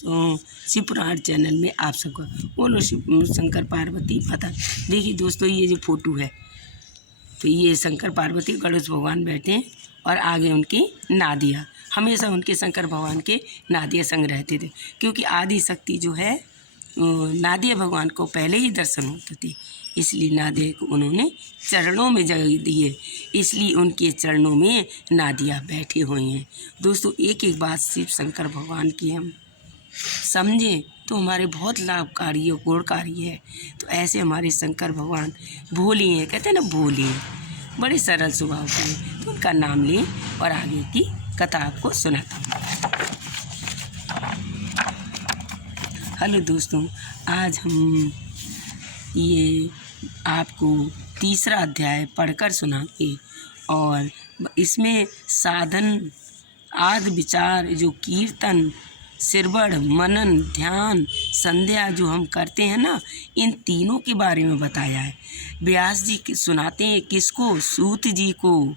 दोस्तों, शिव पुराण चैनल में आप सबको बोलो शिव शंकर पार्वती माता। देखिए दोस्तों, ये जो फोटो है तो ये शंकर पार्वती गणेश भगवान बैठे हैं और आगे उनकी नादिया। हमेशा उनके शंकर भगवान के नादिया संग रहते थे, क्योंकि आदि शक्ति जो है नादिया भगवान को पहले ही दर्शन होते थे, इसलिए नादिया को उन्होंने चरणों में जगह दिए, इसलिए उनके चरणों में नादिया बैठे हुए हैं। दोस्तों, एक एक बात शिव शंकर भगवान की हम समझें तो हमारे बहुत लाभकारी और गुणकारी है। तो ऐसे हमारे शंकर भगवान भोले हैं, कहते हैं ना भोले हैं, बड़े सरल स्वभाव के हैं। तो उनका नाम लें और आगे की कथा आपको सुनाता हूँ। हेलो दोस्तों, आज हम ये आपको तीसरा अध्याय पढ़कर सुनाएंगे और इसमें साधन आदि विचार जो कीर्तन श्रवण मनन ध्यान संध्या जो हम करते हैं ना, इन तीनों के बारे में बताया है। व्यास जी सुनाते हैं किसको? सूत जी को।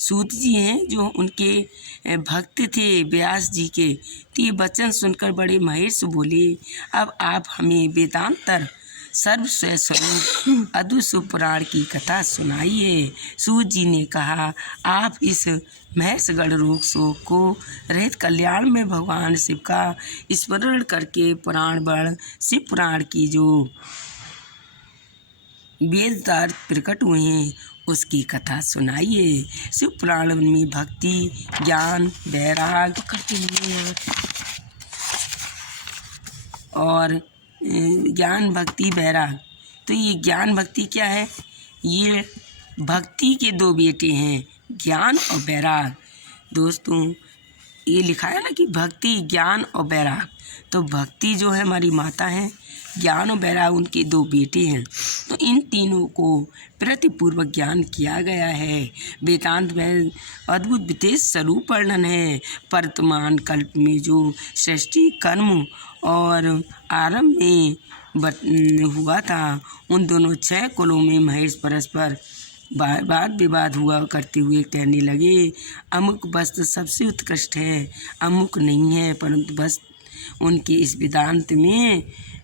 सूत जी हैं जो उनके भक्त थे व्यास जी के। तो ये वचन सुनकर बड़े महेश बोले, अब आप हमें वेदांतर सर्वस्वरूप अद्भुत पुराण की कथा सुनाइए। सूत जी ने कहा, आप इस महेशगढ़ रोग शोक को रहित कल्याण में भगवान शिव का स्मरण करके पुराण बण शिव पुराण की जो वेदतार प्रकट हुए हैं उसकी कथा सुनाइए। शिव पुराण में भक्ति ज्ञान वैराग और ज्ञान भक्ति वैराग। तो ये ज्ञान भक्ति क्या है? ये भक्ति के दो बेटे हैं, ज्ञान और वैराग। दोस्तों, ये लिखा है ना कि भक्ति ज्ञान और वैराग। तो भक्ति जो है हमारी माता है, ज्ञान और वैराग उनके दो बेटे हैं। तो इन तीनों को प्रतिपूर्वक ज्ञान किया गया है। वेदांत में अद्भुत विशेष स्वरूप वर्णन है। वर्तमान कल्प में जो सृष्टि कर्म और आरंभ में हुआ था, उन दोनों 6 कुलों में महेश परस्पर वाद विवाद हुआ करते हुए कहने लगे, अमुक वस्त्र सबसे उत्कृष्ट है, अमुक नहीं है। परंतु बस उनके इस वेदांत में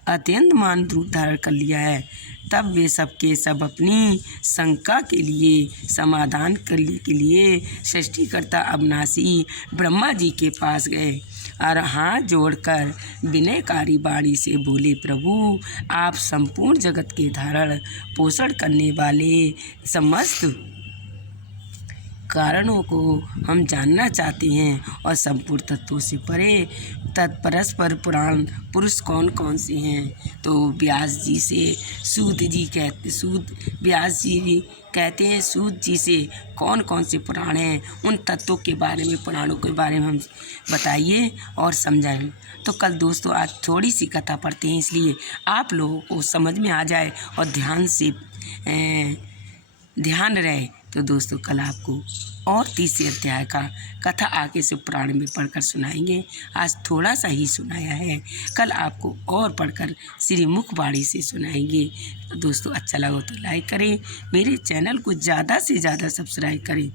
अत्यंत मान रूप धारण कर लिया है। तब वे सबके सब अपनी शंका के लिए समाधान करने के लिए सृष्टिकर्ता अविनाशी ब्रह्मा जी के पास गए और हाथ जोड़कर विनयकारी वाणी से बोले, प्रभु आप संपूर्ण जगत के धारण पोषण करने वाले समस्त कारणों को हम जानना चाहते हैं और संपूर्ण तत्वों से परे तत्परस्पर पुराण पुरुष कौन कौन से हैं। तो व्यास जी से व्यास जी कहते हैं सूत जी से कौन कौन से पुराण हैं, उन तत्वों के बारे में पुराणों के बारे में हम बताइए और समझाएं। तो कल दोस्तों आज थोड़ी सी कथा पढ़ते हैं, इसलिए आप लोगों को समझ में आ जाए और ध्यान रहे। तो दोस्तों कल आपको और तीसरे अध्याय का कथा आगे से पुराण में पढ़कर सुनाएंगे। आज थोड़ा सा ही सुनाया है, कल आपको और पढ़कर श्री मुखवाणी से सुनाएंगे। तो दोस्तों अच्छा लगा तो लाइक करें, मेरे चैनल को ज़्यादा से ज़्यादा सब्सक्राइब करें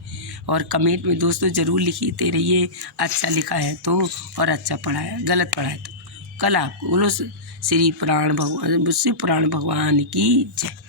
और कमेंट में दोस्तों ज़रूर लिखते रहिए, अच्छा लिखा है तो और अच्छा पढ़ा है, गलत पढ़ा है तो। कल आपको बोलो श्री पुराण भगवान शिव पुराण भगवान की जय।